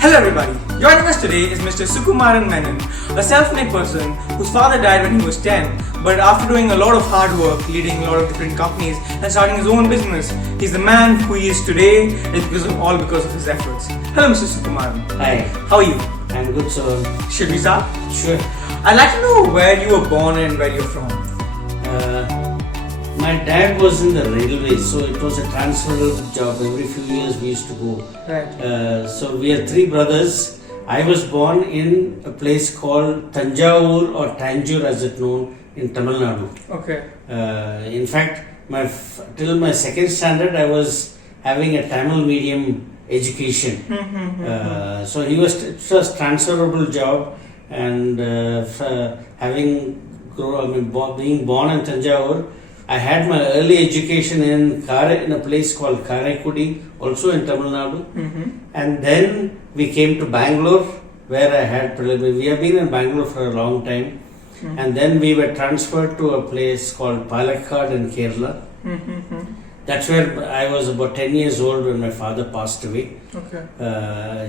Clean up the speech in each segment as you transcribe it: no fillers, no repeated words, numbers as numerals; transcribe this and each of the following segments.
Hello everybody, joining us today is Mr. Sukumaran Menon, a self-made person whose father died when he was 10, but after doing a lot of hard work, leading a lot of different companies and starting his own business, he's the man who he is today, and all because of his efforts. Hello Mr. Sukumaran. Hi. How are you? I'm good, sir. Should we start? Sure. I'd like to know where you were born and where you're from. My dad was in the railways, so it was a transferable job. Every few years we used to go. Right. So we are three brothers. I was born in a place called Tanjavur or Tanjore as it known in Tamil Nadu. Okay. In fact, till my second standard I was having a Tamil medium education. So it was transferable job, and being born in Tanjavur, I had my early education in a place called Karaikudi, also in Tamil Nadu. And then we came to Bangalore, where we have been in Bangalore for a long time. And then we were transferred to a place called Palakkad in Kerala. That's where I was about 10 years old when my father passed away. Okay.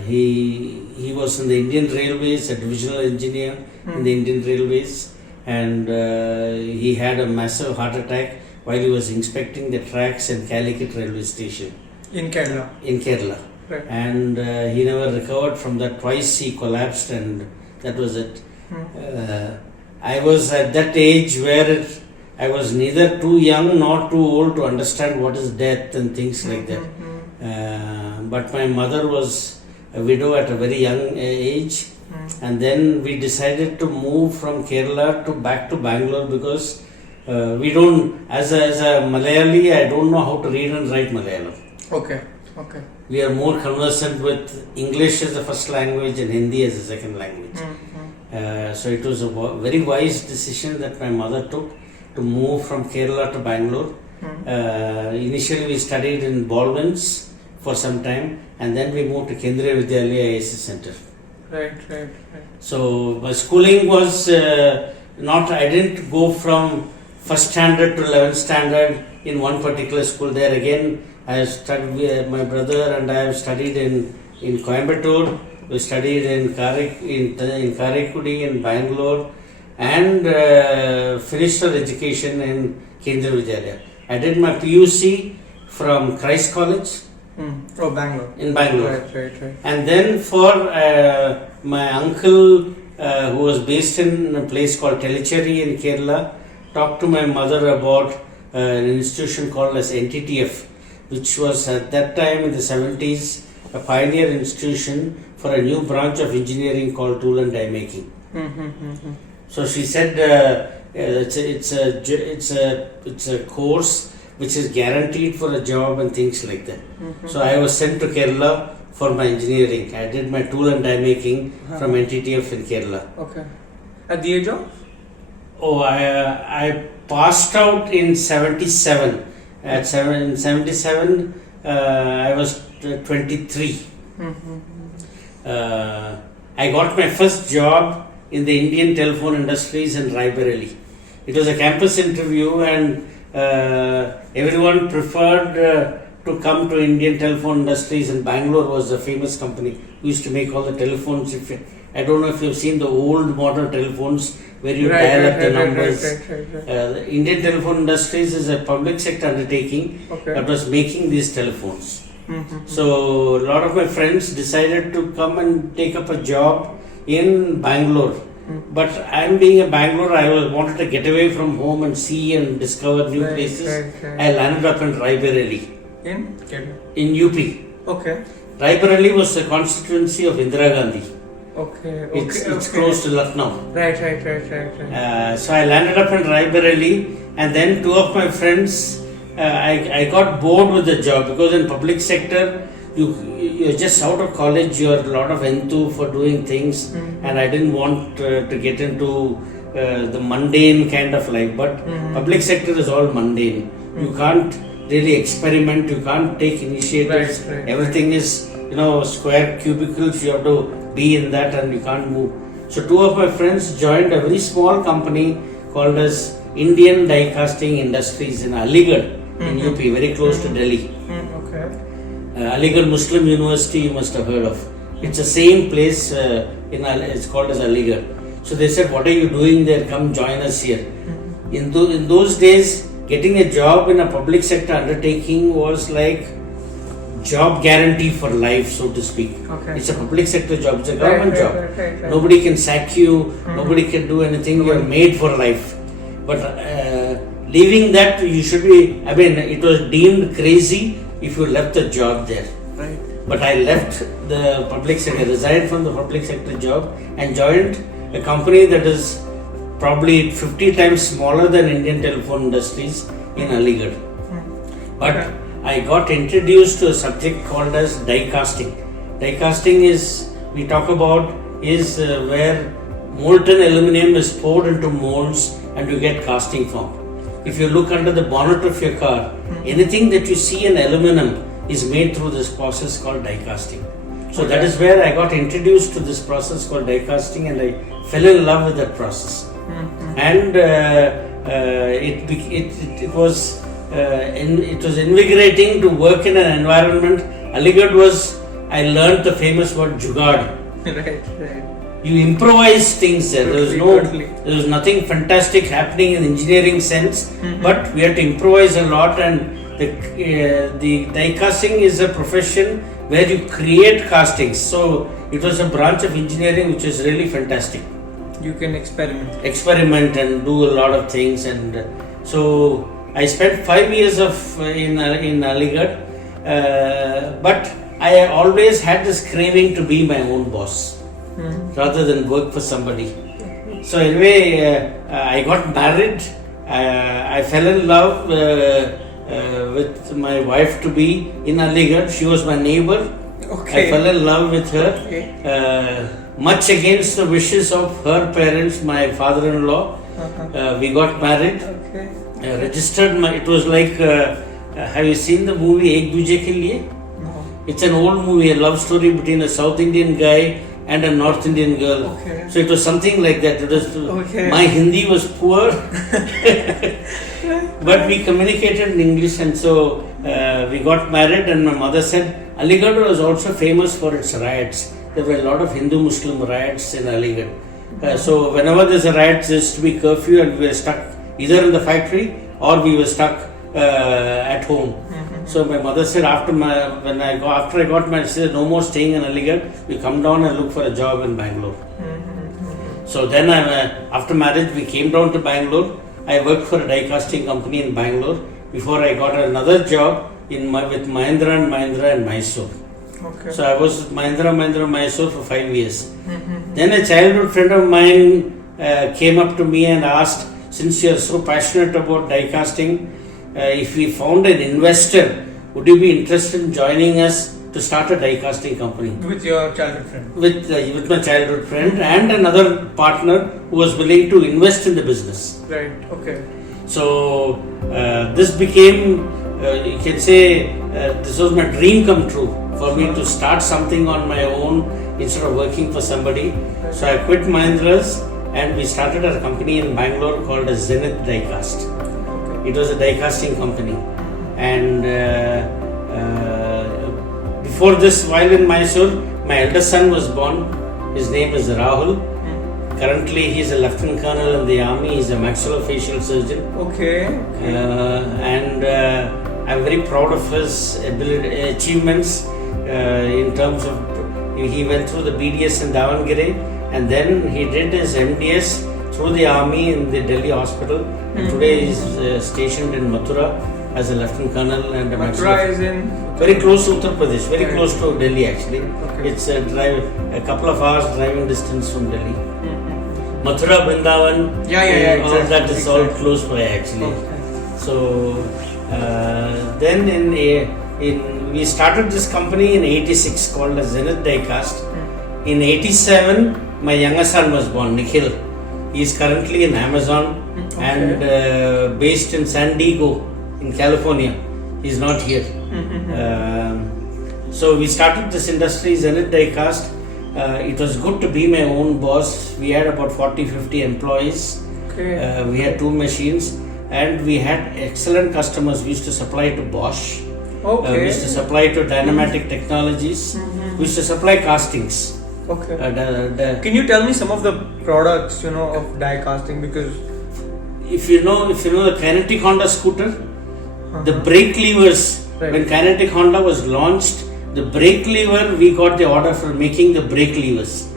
He was in the Indian Railways, a divisional engineer in the Indian Railways. And he had a massive heart attack while he was inspecting the tracks in Calicut railway station. In Kerala? In Kerala. Right. And he never recovered from that. Twice he collapsed, and that was it. I was at that age where I was neither too young nor too old to understand what is death and things like that. But my mother was a widow at a very young age. And then we decided to move from Kerala back to Bangalore because we don't, as a Malayali, I don't know how to read and write Malayalam. Okay. We are more conversant with English as the first language and Hindi as the second language. So it was a very wise decision that my mother took to move from Kerala to Bangalore. Initially we studied in Baldwin's for some time, and then we moved to Kendriya Vidyalaya IAS Center. Right. So my schooling was I didn't go from first standard to 11th standard in one particular school. There again, I studied, my brother and I have studied in Coimbatore. We studied in Karaikudi in Bangalore, and finished our education in Kendriya Vidyalaya. I did my PUC from Christ College. Bangalore. In Bangalore. Right. And then for my uncle who was based in a place called Tellicherry in Kerala, talked to my mother about an institution called as NTTF, which was at that time in the 70s a pioneer institution for a new branch of engineering called tool and die making. So she said it's a course which is guaranteed for a job and things like that. So I was sent to Kerala for my engineering. I did my tool and die making from NTTF in Kerala. Okay. At the age of? I passed out in 77. In 77, I was 23. I got my first job in the Indian telephone industries in Raebareli. It was a campus interview, and everyone preferred to come to Indian telephone industries, and Bangalore was a famous company. We used to make all the telephones. I don't know if you've seen the old modern telephones where you dial up the numbers. The Indian telephone industries is a public sector undertaking that was making these telephones. So a lot of my friends decided to come and take up a job in Bangalore. But I'm being a Bangalore, I wanted to get away from home and see and discover new places. I landed up in Raebareli. In UP. Okay. Raebareli was the constituency of Indira Gandhi. Okay. It's close to Lucknow. Right. So I landed up in Raebareli, and then two of my friends, I got bored with the job because in public sector, you're just out of college, you're a lot of enthu for doing things, and I didn't want to get into the mundane kind of life. But public sector is all mundane. You can't really experiment, you can't take initiatives. Everything is, square cubicles, you have to be in that and you can't move. So two of my friends joined a very small company called as Indian Die Casting Industries in Aligarh in UP, very close to Delhi. Aligarh Muslim University, you must have heard of. It's the same place it's called as Aligarh. So they said, what are you doing there? Come join us here. In those days, getting a job in a public sector undertaking was like job guarantee for life, so to speak. Okay. It's a public sector job, it's a government job. Right. Nobody can sack you, nobody can do anything, you're made for life. But leaving that, you should be, it was deemed crazy if you left the job there. Right. But I left the public sector, resigned from the public sector job and joined a company that is probably 50 times smaller than Indian Telephone Industries in Aligarh. But I got introduced to a subject called as die casting. Die casting is, we talk about, is where molten aluminum is poured into molds and you get casting form. If you look under the bonnet of your car, anything that you see in aluminum is made through this process called die casting. So that is where I got introduced to this process called die casting, and I fell in love with that process. And it was invigorating to work in an environment. Aligarh was, I learned the famous word jugaad. Right. You improvise things there. Totally. There was nothing fantastic happening in engineering sense, but we had to improvise a lot. And the die casting is a profession where you create castings. So it was a branch of engineering which is really fantastic. You can Experiment and do a lot of things. And so I spent 5 years in Aligarh, but I always had this craving to be my own boss rather than work for somebody. So anyway, I got married. I fell in love with my wife to be in Aligarh. She was my neighbor. Okay. I fell in love with her. Much against the wishes of her parents, my father-in-law. We got married. Okay. Registered it was like, have you seen the movie Ek Duje Ke Liye? No. It's an old movie, a love story between a South Indian guy and a North Indian girl. Okay. So it was something like that. It was, my Hindi was poor, but we communicated in English, and so we got married. And my mother said Aligarh was also famous for its riots. There were a lot of Hindu-Muslim riots in Aligarh. So whenever there's a riot, there used to be curfew, and we were stuck either in the factory or we were stuck at home. So my mother said after I got married, she said no more staying in Aligarh. We come down and look for a job in Bangalore. So then after marriage we came down to Bangalore. I worked for a die casting company in Bangalore before I got another job with Mahindra and Mahindra in Mysore. Okay. So I was with Mahindra Mysore for 5 years. Then a childhood friend of mine came up to me and asked, since you are so passionate about die casting, if we found an investor, would you be interested in joining us to start a die casting company? With your childhood friend? With my childhood friend and another partner who was willing to invest in the business. Right, okay. So this became, you can say, this was my dream come true for me to start something on my own instead of working for somebody. So I quit Mahindra's and we started a company in Bangalore called as Zenith Die Cast. It was a die casting company, and before this, while in Mysore, my eldest son was born. His name is Rahul. Currently, he is a lieutenant colonel in the army. He is a maxillofacial surgeon. Okay. And I'm very proud of his achievements in terms of he went through the BDS in Davangere, and then he did his MDS through the army in the Delhi hospital. And today he is stationed in Mathura as a lieutenant colonel and a Mathura is in very close to Uttar Pradesh, very close to Delhi actually. Okay. It's a couple of hours driving distance from Delhi. Mathura, Vrindavan, all that is all close by actually. Okay. So then we started this company in '86 called as Zenith Die Cast. In '87, my younger son was born, Nikhil. He is currently in Amazon and based in San Diego in California. He is not here. So we started this industry, Zenith Die Cast. It was good to be my own boss. We had about 40-50 employees. Okay. We had 2 machines and we had excellent customers. We used to supply to Bosch. We used to supply to Dynamatic Technologies. We used to supply castings. Okay. Can you tell me some of the products, of die casting? Because if you know the Kinetic Honda scooter, the brake levers. Right. When Kinetic Honda was launched, the brake lever, we got the order for making the brake levers.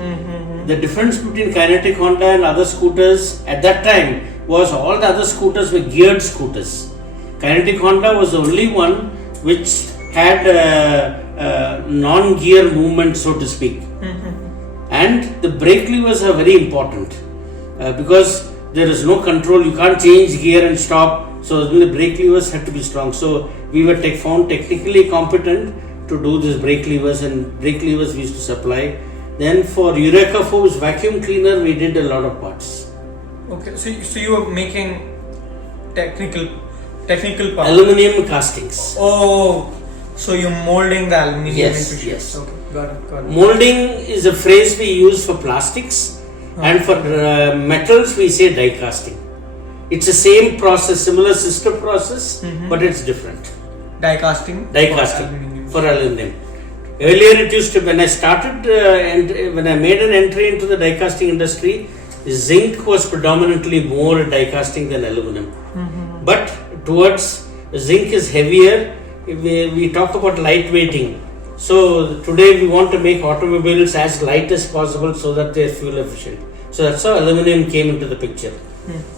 The difference between Kinetic Honda and other scooters at that time was all the other scooters were geared scooters. Kinetic Honda was the only one which had non-gear movement, so to speak. And the brake levers are very important because there is no control, you can't change gear and stop. So the brake levers had to be strong. So we were found technically competent to do these brake levers, and brake levers we used to supply. Then for Eureka Force vacuum cleaner, we did a lot of parts. Okay, so you were making technical parts. Aluminium castings. Oh, so you're molding the aluminium Yes, into shapes. yes. Okay, got it. Molding is a phrase we use for plastics, and for metals we say die casting. It's the same process, similar sister process, but it's different. Die casting. Die for casting aluminium. for aluminum. Earlier it used to, when I started and when I made an entry into the die casting industry, zinc was predominantly more die casting than aluminum. But towards zinc is heavier, we talk about lightweighting. So today we want to make automobiles as light as possible so that they are fuel efficient. So that's how aluminum came into the picture.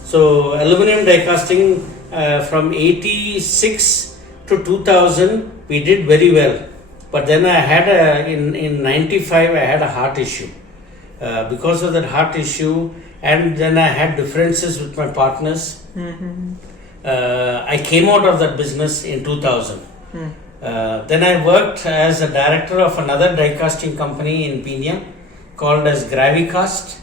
So aluminum die casting from 86 to 2000 we did very well. But then I had in 95 I had a heart issue. Because of that heart issue, and then I had differences with my partners. I came out of that business in 2000. Then I worked as a director of another die casting company in Pina called as Gravicast.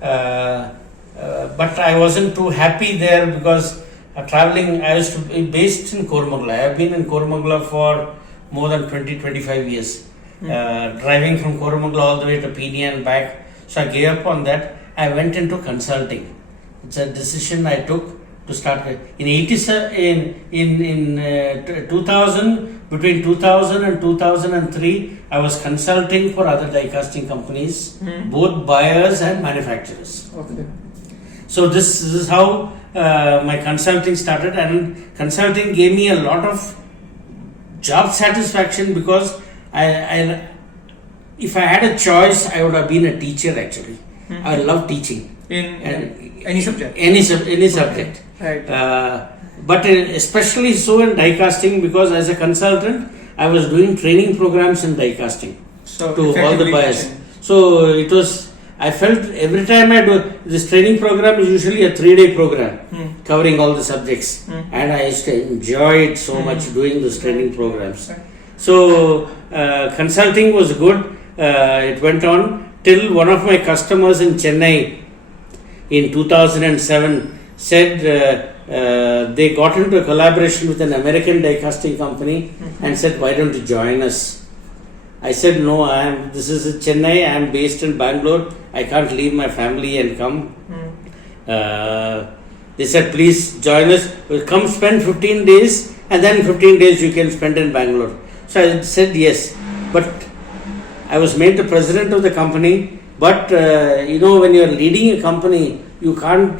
But I wasn't too happy there because traveling, I used to be based in Koramangala. I have been in Koramangala for more than 20-25 years. Driving from Koramangala all the way to Pina and back. So I gave up on that. I went into consulting. It's a decision I took to start with. In 2000, between 2000 and 2003, I was consulting for other die casting companies, both buyers and manufacturers. Okay. So this is how my consulting started, and consulting gave me a lot of job satisfaction because if I had a choice, I would have been a teacher actually. I love teaching. In any subject? Any subject. Right. But especially so in die casting, because as a consultant, I was doing training programs in die casting So to all the effectively buyers. teaching. So it was, I felt every time I do this training program is usually a 3-day program covering all the subjects, and I used to enjoy it so much doing those training programs. Right. So consulting was good. It went on till one of my customers in Chennai in 2007 said they got into a collaboration with an American die casting company and said, why don't you join us? I said, no, this is in Chennai, I am based in Bangalore, I can't leave my family and come. They said, please join us, we'll come spend 15 days and then 15 days you can spend in Bangalore. So I said yes, but I was made the president of the company, but when you are leading a company, you can't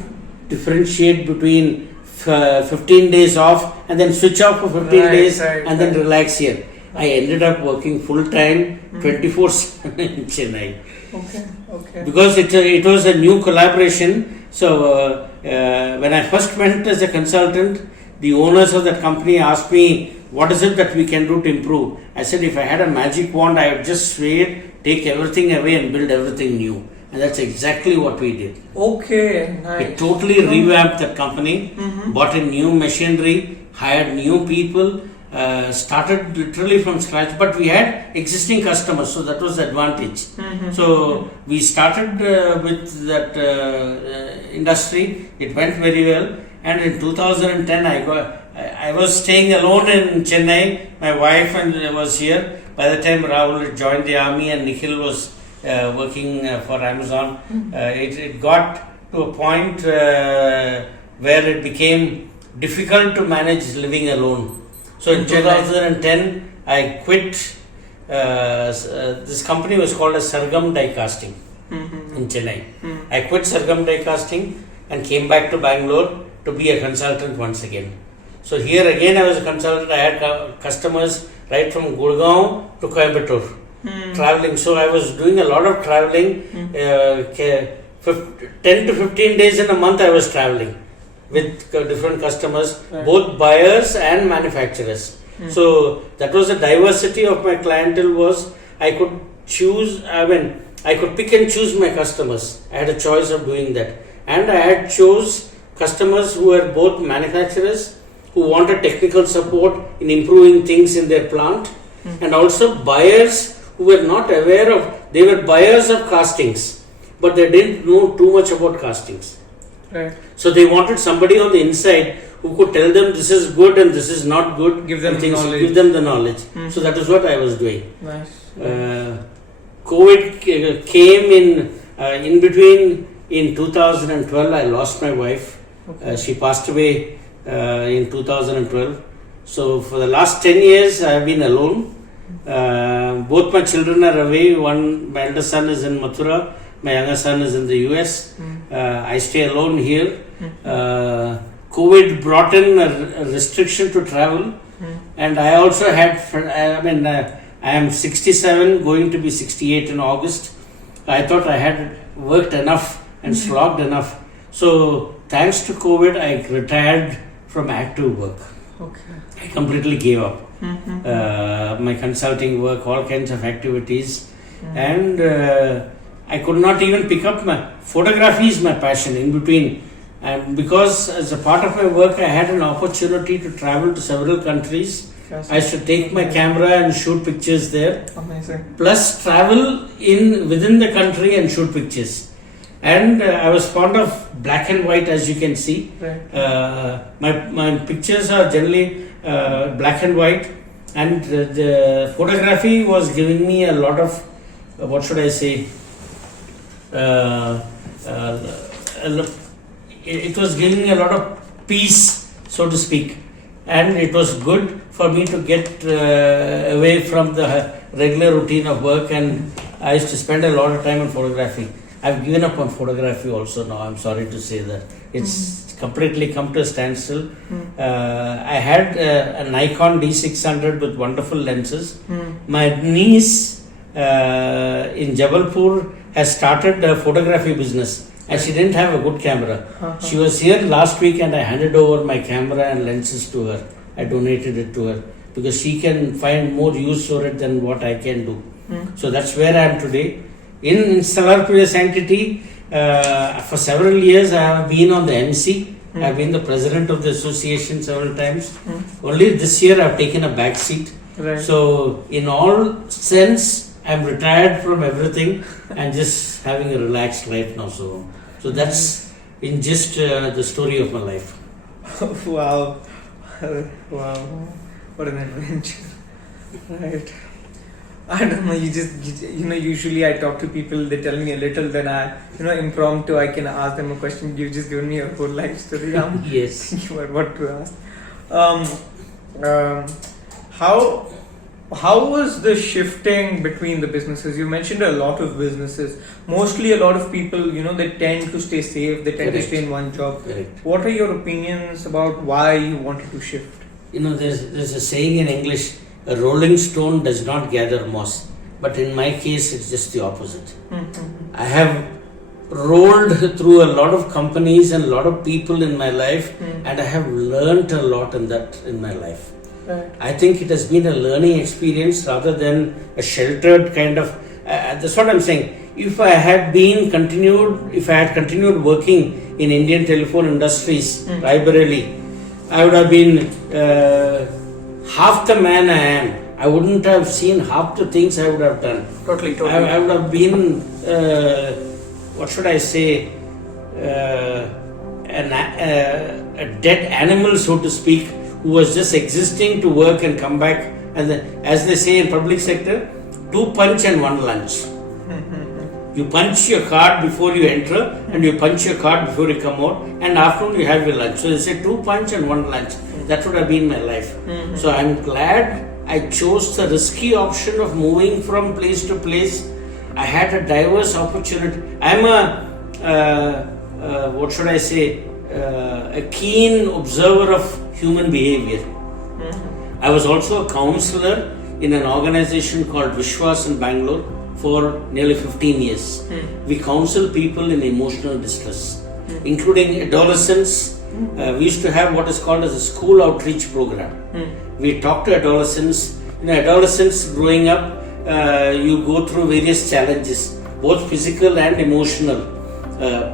differentiate between 15 days off and then switch off for 15 days and then relax here. I ended up working full time 24/7 in Chennai. Okay. Because it was a new collaboration. So when I first went as a consultant, the owners of that company asked me, what is it that we can do to improve? I said, if I had a magic wand, I would just swear, take everything away and build everything new. And that's exactly what we did. Okay, nice. We totally revamped that company, bought in new machinery, hired new people, started literally from scratch, but we had existing customers, so that was the advantage. So we started with that industry, it went very well, and in 2010 I was staying alone in Chennai, my wife and was here. By the time Rahul had joined the army and Nikhil was working for Amazon, it got to a point where it became difficult to manage living alone. So in 2010, I quit this company was called as Sargam Die Casting in Chennai. I quit Sargam Die Casting and came back to Bangalore to be a consultant once again. So here again I was a consultant. I had customers right from Gurgaon to Coimbatore, traveling. So I was doing a lot of traveling. 10 to 15 days in a month I was traveling with different customers, both buyers and manufacturers. So that was the diversity of my clientele. Was I could choose, I could pick and choose my customers. I had a choice of doing that. And I had chose customers who were both manufacturers, who wanted technical support in improving things in their plant, and also buyers who were not aware of, they were buyers of castings, but they didn't know too much about castings. Right. So they wanted somebody on the inside who could tell them this is good and this is not good. Give them the knowledge. Give them the knowledge. So that is what I was doing. Nice. COVID came in between. In 2012, I lost my wife. Okay. She passed away in 2012. So for the last 10 years, I have been alone. Both my children are away. My elder son is in Mathura. My younger son is in the US. I stay alone here. COVID brought in a restriction to travel. And I also had, I am 67, going to be 68 in August. I thought I had worked enough and slogged enough. So thanks to COVID, I retired from active work. Okay. I completely gave up my consulting work, all kinds of activities, and I could not even pick up my photography is my passion in between. And because as a part of my work, I had an opportunity to travel to several countries. I should take my camera and shoot pictures there. Amazing. Plus travel within the country and shoot pictures. And I was fond of black and white, as you can see. Right. My pictures are generally black and white, and the photography was giving me a lot of what should I say? It was giving me a lot of peace, so to speak, and it was good for me to get away from the regular routine of work, and I used to spend a lot of time on photography. I've given up on photography also now, I'm sorry to say that. It's completely come to a standstill. I had a Nikon D600 with wonderful lenses. My niece in Jabalpur has started a photography business, and she didn't have a good camera. She was here last week and I handed over my camera and lenses to her. I donated it to her because she can find more use for it than what I can do. So that's where I am today. In Stellar Pure Sanctity, for several years I have been on the MC. I have been the president of the association several times. Only this year I have taken a back seat. Right. So in all sense, I am retired from everything and just having a relaxed life now. So that's in just the story of my life. Wow. Wow. What an adventure. Right. I don't know, usually I talk to people, they tell me a little, then impromptu, I can ask them a question. You've just given me a whole life story. Yes. Thinking about what to ask. How was the shifting between the businesses? You mentioned a lot of businesses. Mostly a lot of people, they tend to stay safe, they tend to stay in one job. Correct. What are your opinions about why you wanted to shift? There's a saying in English, a rolling stone does not gather moss, but in my case it's just the opposite. I have rolled through a lot of companies and a lot of people in my life, and I have learnt a lot in my life. Right. I think it has been a learning experience rather than a sheltered kind of that's what I'm saying. If I had continued working in Indian telephone industries, Raebareli, I would have been half the man I am. I wouldn't have seen half the things I would have done. Totally. I would have been, what should I say, a dead animal, so to speak, who was just existing to work and come back. And as they say in public sector, 2 punch and 1 lunch. You punch your card before you enter, and you punch your card before you come out, and afternoon you have your lunch. So they say 2 punch and 1 lunch. That would have been my life. So I'm glad I chose the risky option of moving from place to place. I had a diverse opportunity. I'm what should I say, a keen observer of human behavior. I was also a counselor in an organization called Vishwas in Bangalore for nearly 15 years. We counsel people in emotional distress, including adolescents. We used to have what is called as a school outreach program. We talk to adolescents. Adolescents growing up, you go through various challenges, both physical and emotional.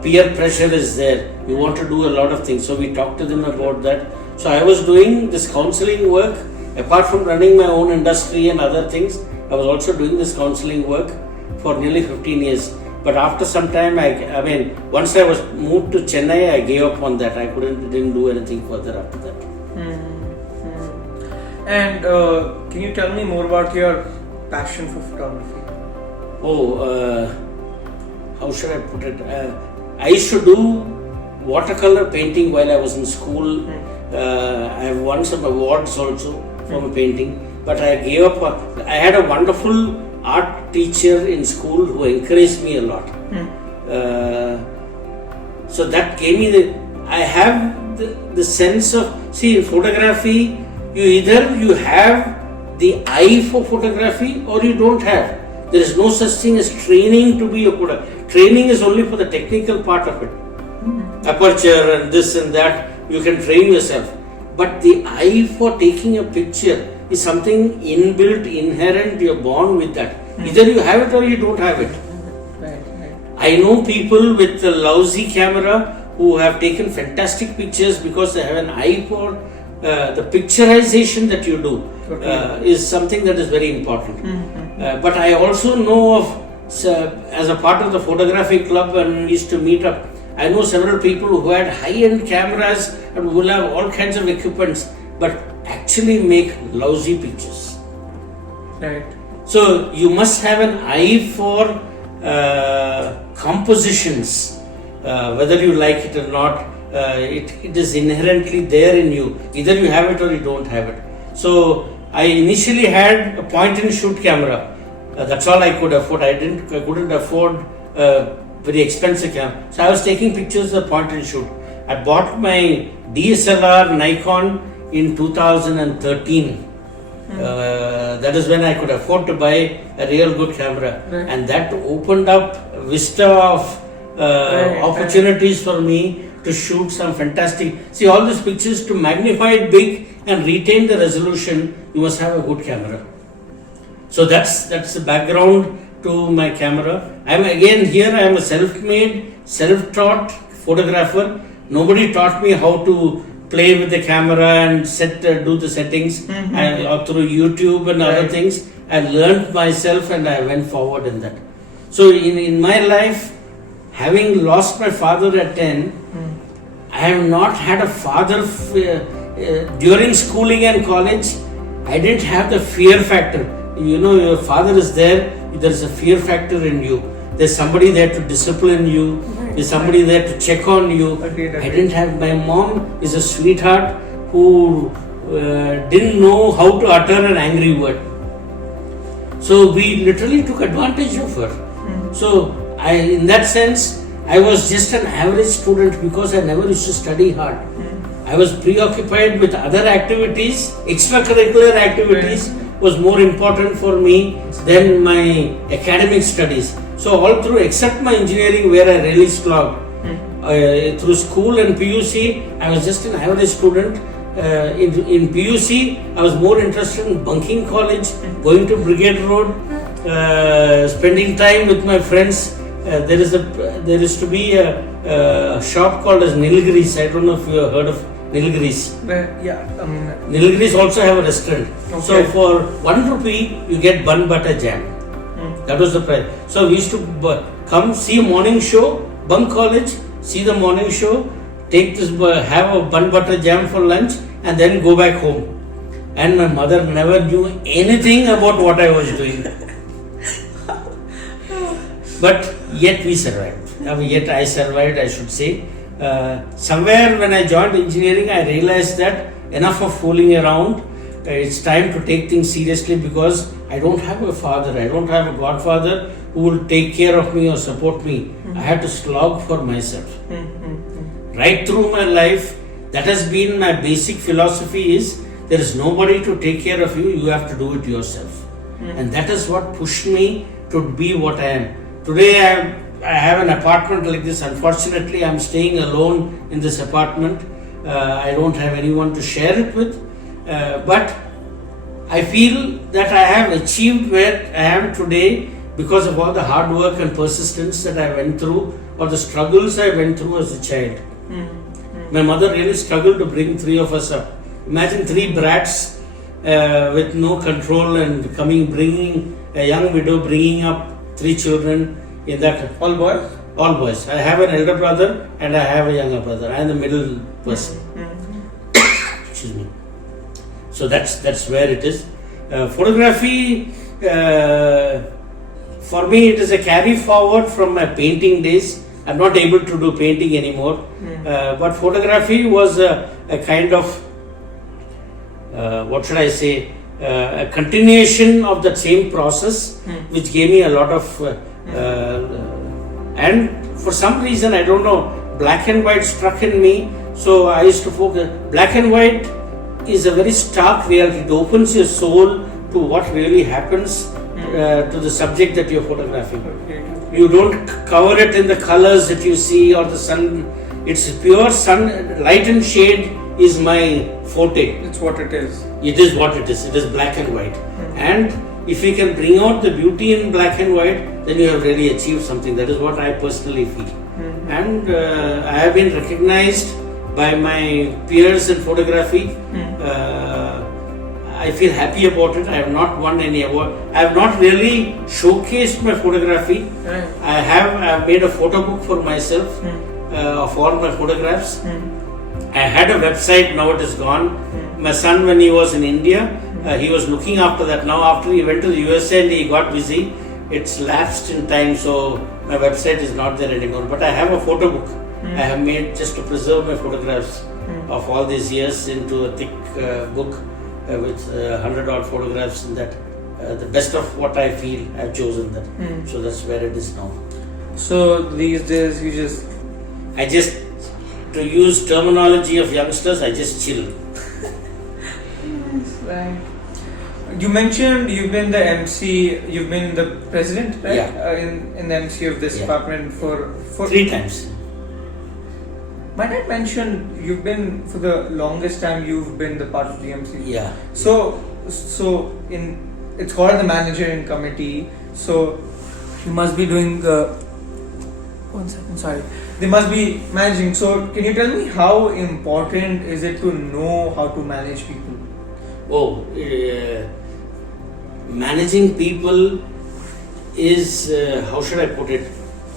Peer pressure is there. You want to do a lot of things. So we talk to them about that. So I was doing this counseling work. Apart from running my own industry and other things, I was also doing this counseling work for nearly 15 years. But after some time, once I was moved to Chennai, I gave up on that. I didn't do anything further after that. And can you tell me more about your passion for photography? How should I put it? I used to do watercolor painting while I was in school. I have won some awards also for my painting. But I gave up. I had a wonderful art teacher in school who encouraged me a lot. So that gave me I have the sense of, in photography, you have the eye for photography or you don't have. There is no such thing as training to be a photographer. Training is only for the technical part of it. Aperture and this and that, you can train yourself. But the eye for taking a picture is something inbuilt, inherent, you're born with that. Either you have it or you don't have it. Right. I know people with a lousy camera who have taken fantastic pictures because they have an eye for the picturization that you do is something that is very important. But I also know of, as a part of the photographic club and used to meet up, I know several people who had high-end cameras and will have all kinds of equipments but actually make lousy pictures. Right. So you must have an eye for compositions, whether you like it or not. It is inherently there in you. Either you have it or you don't have it. So I initially had a point and shoot camera. That's all I could afford. I couldn't afford very expensive camera. So I was taking pictures of point and shoot. I bought my DSLR Nikon in 2013. That is when I could afford to buy a real good camera. Right. And that opened up a vista of opportunities for me to shoot some fantastic. See, all these pictures, to magnify it big and retain the resolution, you must have a good camera. So that's the background to my camera. I am a self-made, self-taught photographer. Nobody taught me how to play with the camera and do the settings through YouTube and other things. I learned myself and I went forward in that. So in my life, having lost my father at 10, I have not had a father during schooling and college. I didn't have the fear factor. Your father is there is a fear factor in you. There's somebody there to discipline you. There's somebody there to check on you. Agreed. I didn't have. My mom is a sweetheart who didn't know how to utter an angry word. So we literally took advantage of her. So in that sense, I was just an average student because I never used to study hard. I was preoccupied with other activities. Extracurricular activities was more important for me than my academic studies. So all through, except my engineering where I really slogged, through school and PUC, I was just an average student. In PUC, I was more interested in bunking college, going to Brigade Road, spending time with my friends. There is to be a shop called as Nilgiris. I don't know if you have heard of Nilgiris. Nilgiris also have a restaurant. Okay. So for 1 rupee, you get bun butter jam. That was the price. So we used to come see a morning show, bunk college, see the morning show, have a bun butter jam for lunch, and then go back home. And my mother never knew anything about what I was doing. But yet we survived. Yet I survived, I should say. Somewhere when I joined engineering, I realized that enough of fooling around. it's time to take things seriously because I don't have a father, I don't have a godfather who will take care of me or support me. I had to slog for myself. Right through my life, that has been my basic philosophy is there is nobody to take care of you, you have to do it yourself. And that is what pushed me to be what I am. Today I have an apartment like this. Unfortunately, I'm staying alone in this apartment. I don't have anyone to share it with. But I feel that I have achieved where I am today because of all the hard work and persistence that I went through or the struggles I went through as a child. My mother really struggled to bring 3 of us up. Imagine 3 brats with no control and bringing a young widow, bringing up 3 children in that. All boys? All boys. I have an elder brother and I have a younger brother. I am the middle person. Excuse me. So that's where it is. Photography, for me, it is a carry forward from my painting days. I'm not able to do painting anymore. But photography was a kind of, what should I say, a continuation of that same process, which gave me a lot of, and for some reason, I don't know, black and white struck in me. So I used to focus. Black and white is a very stark reality. It opens your soul to what really happens to the subject that you're photographing. You don't cover it in the colors that you see or the sun. It's pure sun, light and shade is my forte. It's what it is. It is what it is. It is black and white. And if you can bring out the beauty in black and white, then you have really achieved something. That is what I personally feel. And I have been recognized by my peers in photography. I feel happy about it. I have not won any award. I have not really showcased my photography. I have made a photo book for myself of all my photographs. I had a website, now it is gone. My son, when he was in India, he was looking after that. Now after he went to the USA and he got busy, it's lapsed in time, so my website is not there anymore. But I have a photo book I have made just to preserve my photographs of all these years into a thick book with 100 odd photographs in that. The best of what I feel, I have chosen that. So that's where it is now. So these days To use terminology of youngsters, I just chill. Right. You mentioned you've been the MC, you've been the president, right? Yeah. In the MC of this department for 3 times. My dad mentioned you've been, for the longest time, you've been the part of the MC. Yeah. So it's called the managing committee. So you must be doing one second, sorry. They must be managing. So can you tell me how important is it to know how to manage people? Managing people is, how should I put it?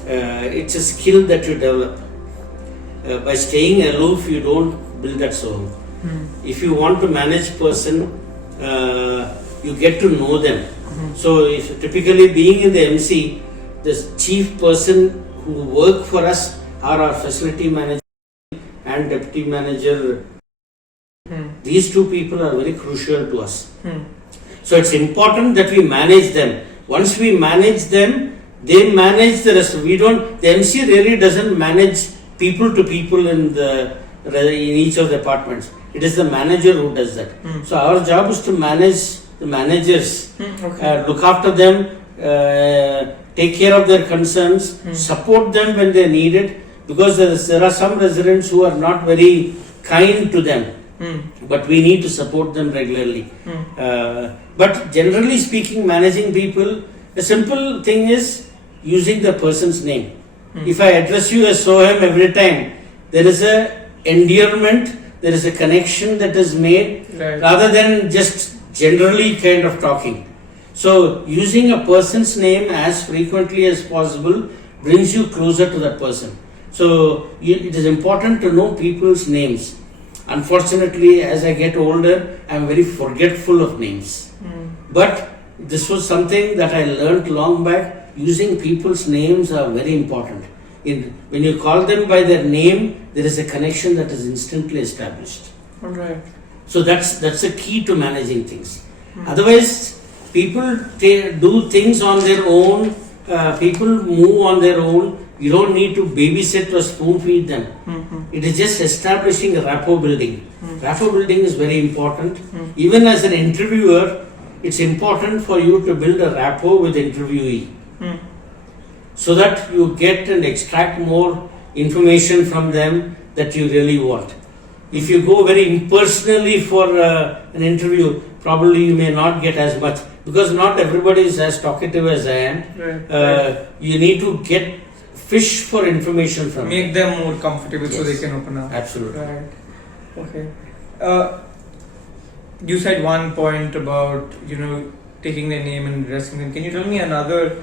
It's a skill that you develop. By staying aloof, you don't build that soul. If you want to manage person, you get to know them. So if typically being in the MC, the chief person who work for us are our facility manager and deputy manager. These 2 people are very crucial to us. So it's important that we manage them. Once we manage them, they manage the rest. The MC really doesn't manage people to people in each of the departments. It is the manager who does that. So our job is to manage the managers, look after them, take care of their concerns, support them when they need it, because there are some residents who are not very kind to them, but we need to support them regularly. But generally speaking, managing people, a simple thing is using the person's name. If I address you as Soham every time, there is a endearment, there is a connection that is made, rather than just generally kind of talking. So using a person's name as frequently as possible brings you closer to that person. So it is important to know people's names. Unfortunately, as I get older, I am very forgetful of names. But this was something that I learned long back. Using people's names are very important. When you call them by their name, there is a connection that is instantly established. Alright. So that's the key to managing things. Otherwise, people do things on their own. People move on their own. You don't need to babysit or spoon feed them. It is just establishing a rapport building. Rapport building is very important. Even as an interviewer, it's important for you to build a rapport with interviewee, so that you get and extract more information from them that you really want. If you go very impersonally for an interview, probably you may not get as much, because not everybody is as talkative as I am. Right. You need to fish for information from Make them more comfortable so they can open up. Absolutely. Right. Okay. You said one point about taking their name and addressing them. Can you tell me another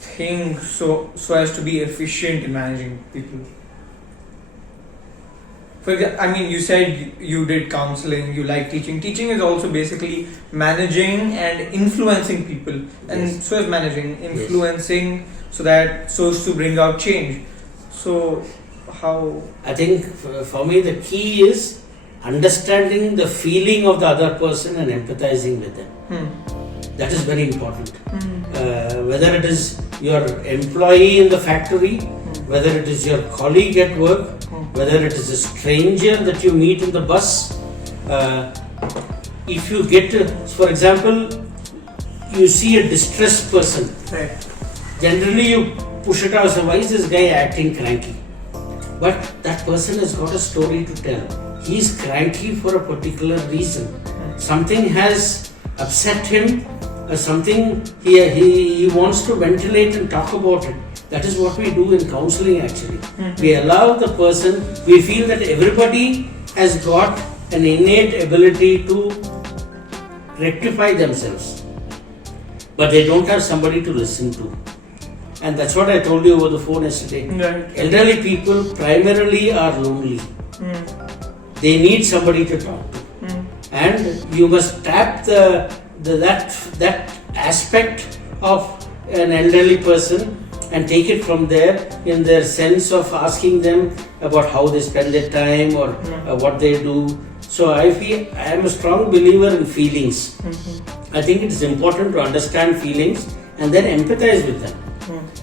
thing so as to be efficient in managing people? For example, I mean, you said you did counselling, you like teaching. Teaching is also basically managing and influencing people, and Yes. so is managing, influencing, so as to bring out change. So, how? I think for me the key is understanding the feeling of the other person and empathizing with them. That is very important. Whether it is your employee in the factory, whether it is your colleague at work, whether it is a stranger that you meet in the bus, if you get to, for example, you see a distressed person, Right. generally you push it out, so why is this guy acting cranky? But that person has got a story to tell. He is cranky for a particular reason. Something has upset him, something he wants to ventilate and talk about it. That is what we do in counselling actually. We allow the person, we feel that everybody has got an innate ability to rectify themselves, but they don't have somebody to listen to. And that's what I told you over the phone yesterday. Right. Elderly people primarily are lonely. They need somebody to talk to. And you must tap that aspect of an elderly person and take it from there in their sense of asking them about how they spend their time or what they do. So I am a strong believer in feelings. I think it is important to understand feelings and then empathize with them.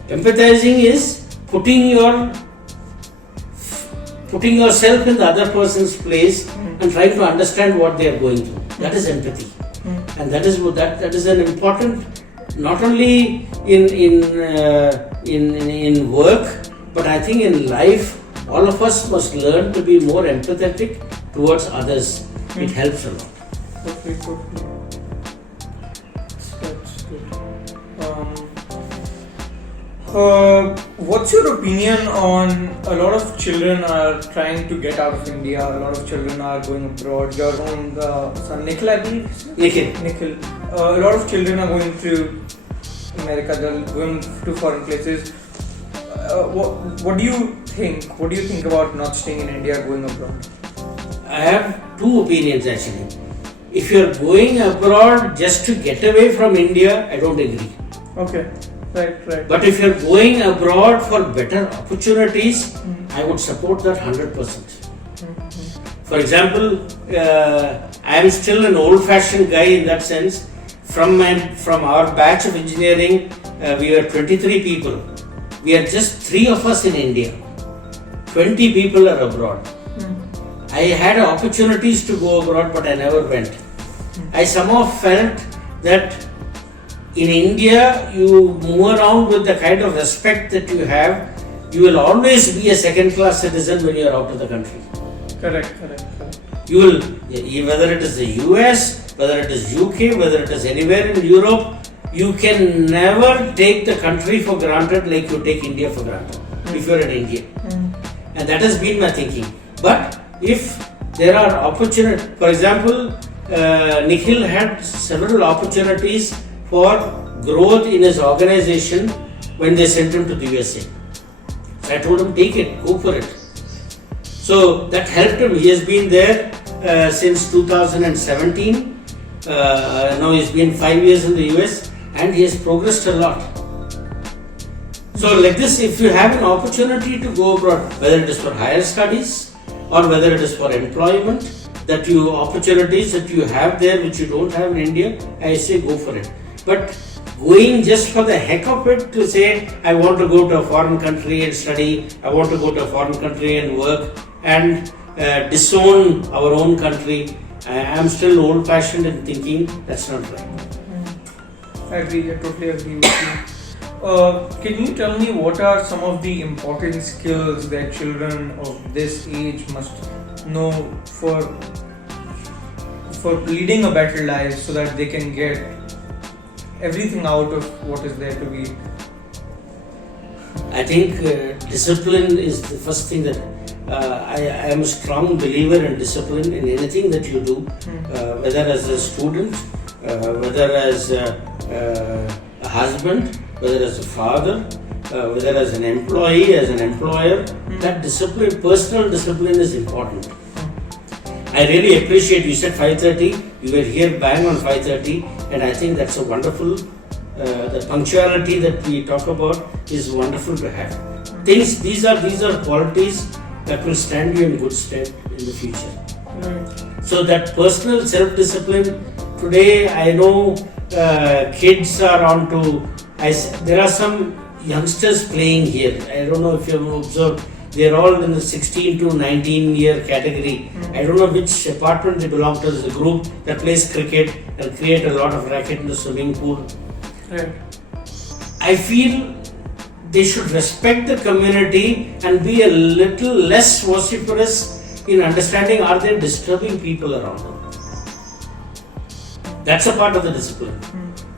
Empathizing is putting yourself in the other person's place and trying to understand what they are going through. That is empathy, and that is an important, not only in work, but I think in life. All of us must learn to be more empathetic towards others. It helps a lot. Totally. That's good. What's your opinion on a lot of children are trying to get out of India, a lot of children are going abroad, your own son Nikhil, I believe? Nikhil. A lot of children are going to America, they're going to foreign places. What do you think? What do you think about not staying in India, going abroad? I have two opinions actually. If you are going abroad just to get away from India, I don't agree. Okay. Right. But if you're going abroad for better opportunities, I would support that 100%. For example, I am still an old-fashioned guy in that sense. From our batch of engineering, we were 23 people. We are just 3 of us in India. 20 people are abroad. I had opportunities to go abroad, but I never went. I somehow felt that in India, you move around with the kind of respect that you have. You will always be a second-class citizen when you are out of the country. Correct. You will, whether it is the US, whether it is UK, whether it is anywhere in Europe, you can never take the country for granted like you take India for granted if you are in India. And that has been my thinking. But if there are opportunities, for example, Nikhil had several opportunities for growth in his organization when they sent him to the USA. So I told him, take it, go for it. So that helped him. He has been there since 2017. Now he's been 5 years in the US and he has progressed a lot. So like this, if you have an opportunity to go abroad, whether it is for higher studies or whether it is for employment, that opportunities that you have there which you don't have in India, I say go for it. But going just for the heck of it to say I want to go to a foreign country and study, I want to go to a foreign country and work and disown our own country, I am still old-fashioned in thinking that's not right. I agree, I totally agree with you. Can you tell me what are some of the important skills that children of this age must know for leading a better life so that they can get everything out of what is there to be? I think discipline is the first thing that I am a strong believer in discipline in anything that you do, whether as a student, whether as a husband, whether as a father, whether as an employee, as an employer. That discipline, personal discipline is important. I really appreciate you said 5:30, you were here bang on 5:30, and I think that's a wonderful, the punctuality that we talk about is wonderful to have. These are qualities that will stand you in good stead in the future. So that personal self-discipline, today I know kids are onto, there are some youngsters playing here. I don't know if you have observed, they're all in the 16 to 19 year category. I don't know which apartment they belong to. There's a group that plays cricket and create a lot of racket in the swimming pool. Right. I feel they should respect the community and be a little less vociferous in understanding are they disturbing people around them. That's a part of the discipline.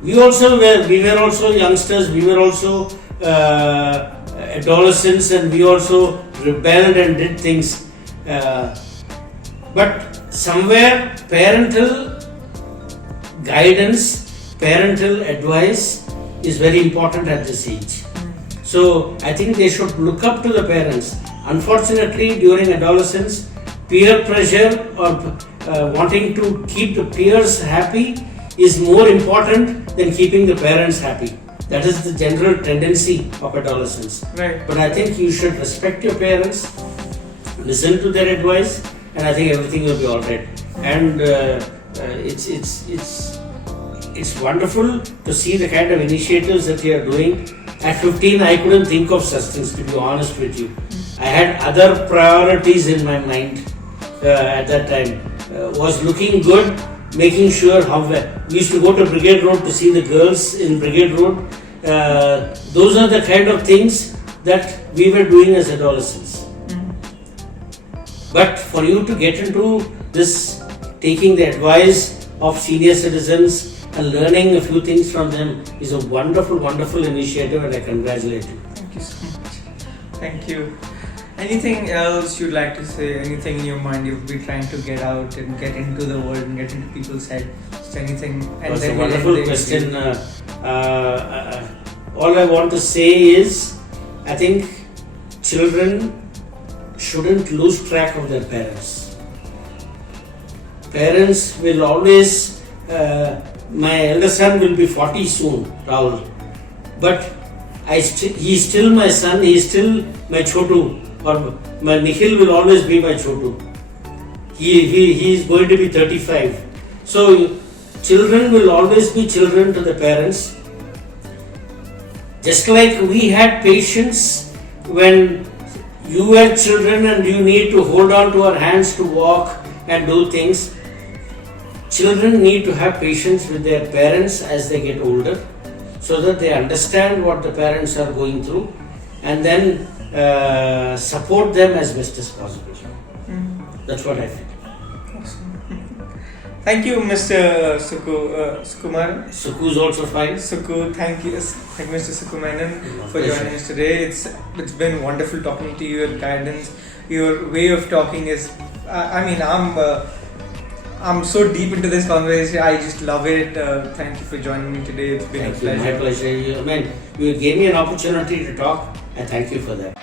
We were also youngsters, we were also adolescents, and we also rebelled and did things. But somewhere parental guidance, parental advice is very important at this age. So I think they should look up to the parents. Unfortunately, during adolescence, peer pressure or wanting to keep the peers happy is more important than keeping the parents happy. That is the general tendency of adolescence. Right. But I think you should respect your parents, listen to their advice, and I think everything will be all right. And it's wonderful to see the kind of initiatives that you are doing. At 15, I couldn't think of such things, to be honest with you. I had other priorities in my mind at that time. Was looking good, making sure how well. We used to go to Brigade Road to see the girls in Brigade Road. Those are the kind of things that we were doing as adolescents. But for you to get into this, taking the advice of senior citizens and learning a few things from them is a wonderful, wonderful initiative, and I congratulate you. Thank you so much. Thank you. Anything else you'd like to say? Anything in your mind you've been trying to get out and get into the world and get into people's head? Just anything? That's a wonderful question. All I want to say is, I think children shouldn't lose track of their parents. Parents will always, my elder son will be 40 soon, Rahul. But he's still my son, he's still my Chotu. Or my Nikhil will always be my Chotu. He is going to be 35. So children will always be children to the parents. Just like we had patience when you were children and you need to hold on to our hands to walk and do things. Children need to have patience with their parents as they get older, so that they understand what the parents are going through, and then support them as best as possible. That's what I feel. Awesome. Thank you, Mr. Sukumaran. Suku is also fine. Suku, thank you, Mr. Sukumaran, for joining us today. It's been wonderful talking to you. Your guidance, your way of talking is, I'm so deep into this conversation. I just love it. Thank you for joining me today. It's been a pleasure. My pleasure. You gave me an opportunity to talk, and thank you for that.